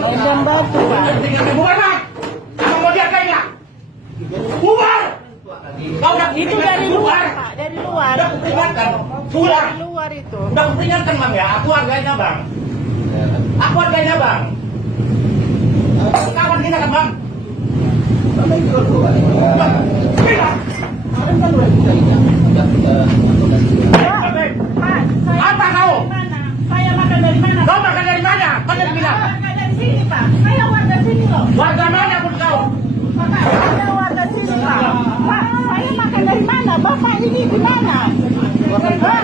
Medan Batu, Pak. Bubar, Bang. Kamu mau diapain ya? Bubar. Kau udah Itu dari luar, Pak. Dari luar. Udah kuperingatkan. Keluar. Dari luar itu. Udah kuperingatkan, Bang ya. Aku harganya, Bang. Aku harganya, Bang. Kawan kita kan, Bang. Pak, Apa kau? saya makan dari mana? Kau makan dari mana? Kau tadi bilang. Makan dari sini, Pak. Saya warga sini loh. Warga mana pun kau? Bapak, saya warga sini, Pak. Pak, saya makan dari mana? Bapak ini di mana? Hah?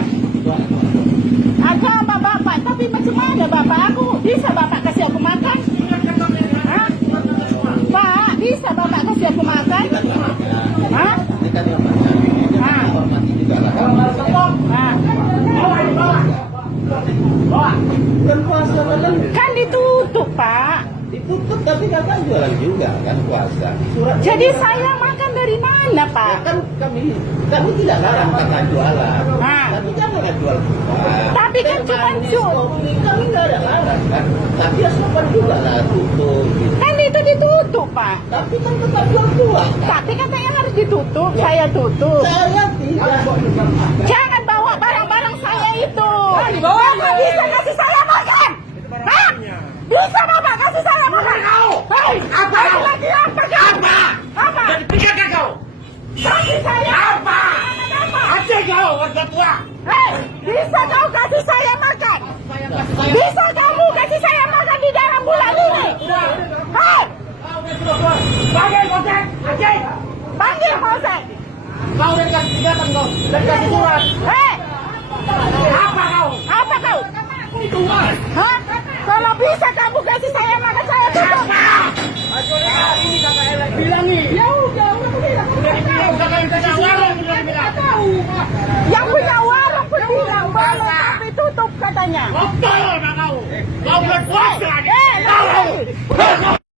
Ada apa Bapak? Tapi macam mana Bapak? Bisa Bapak kasih aku makan? Hah? Pak, bisa Bapak kasih aku makan? Hah? Kan ditutup, Pak. Ditutup tapi kan jualan juga kan puasa. Jadi saya makan dari mana, Pak? Ya kan kami tidak larang kakak jualan. Nah. Tapi jangan jual. Tapi kan cuma kami nggak ada larang kan. Tapi ya sopan juga lah tutup. Gitu. kan itu ditutup, Pak. Tapi kan tetap jual. Tapi katanya harus ditutup, saya tutup. Saya tidak. Jangan bawa barang-barang saya itu. Bapak bisa kasih saya makan? Hah? Bisa Bapak kasih saya makan? Hei, Apa? lagi apa kau? Apa? Apa? Jadi pikirkan kau. Kasih saya Apa? apa? Aceh kau, warga tua. Hei, bisa kau kasih saya makan? Bisa kamu kasih saya makan di dalam bulan ini? Hei, Panggil Polsek, Aceh. panggil Polsek. Kau udah dikasih kegiatan kau. Udah dikasih surat. Hei, Apa kau? apa kau? Keluar. Hah? Kalau bisa kamu kasih saya makan, saya tutup. Ini kakak Ella bilangi. Ya udah bilang. Udah dibilang, kakak yang tanya warung udah dibilang. Yang punya warung pun bilang boleh tapi tutup katanya. Betul, kau. Kau berkuasa. Eh, Tahu.